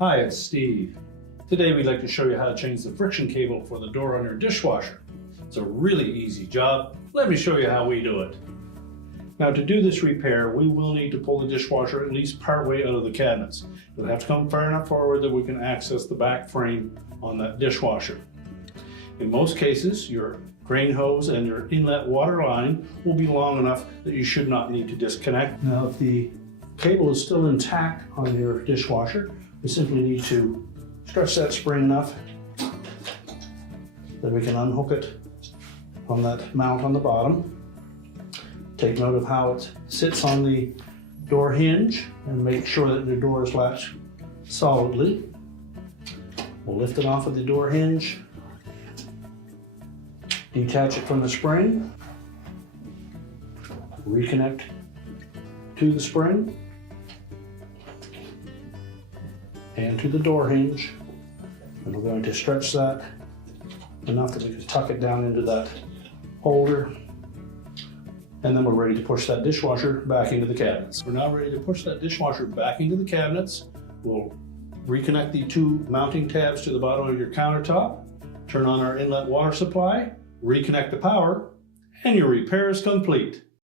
Hi, it's Steve. Today we'd like to show you how to change the friction cable for the door on your dishwasher. It's a really easy job. Let me show you how we do it. Now to do this repair, we will need to pull the dishwasher at least part way out of the cabinets. It'll have to come far enough forward that we can access the back frame on that dishwasher. In most cases, your drain hose and your inlet water line will be long enough that you should not need to disconnect. Now if the cable is still intact on your dishwasher, we simply need to stretch that spring enough that we can unhook it on that mount on the bottom. Take note of how it sits on the door hinge and make sure that the door is latched solidly. We'll lift it off of the door hinge, detach it from the spring, reconnect to the spring and to the door hinge, and we're going to stretch that enough that we can tuck it down into that holder, and then we're ready to push that dishwasher back into the cabinets. We're now ready to push that dishwasher back into the cabinets. We'll reconnect the two mounting tabs to the bottom of your countertop, turn on our inlet water supply, reconnect the power, and your repair is complete.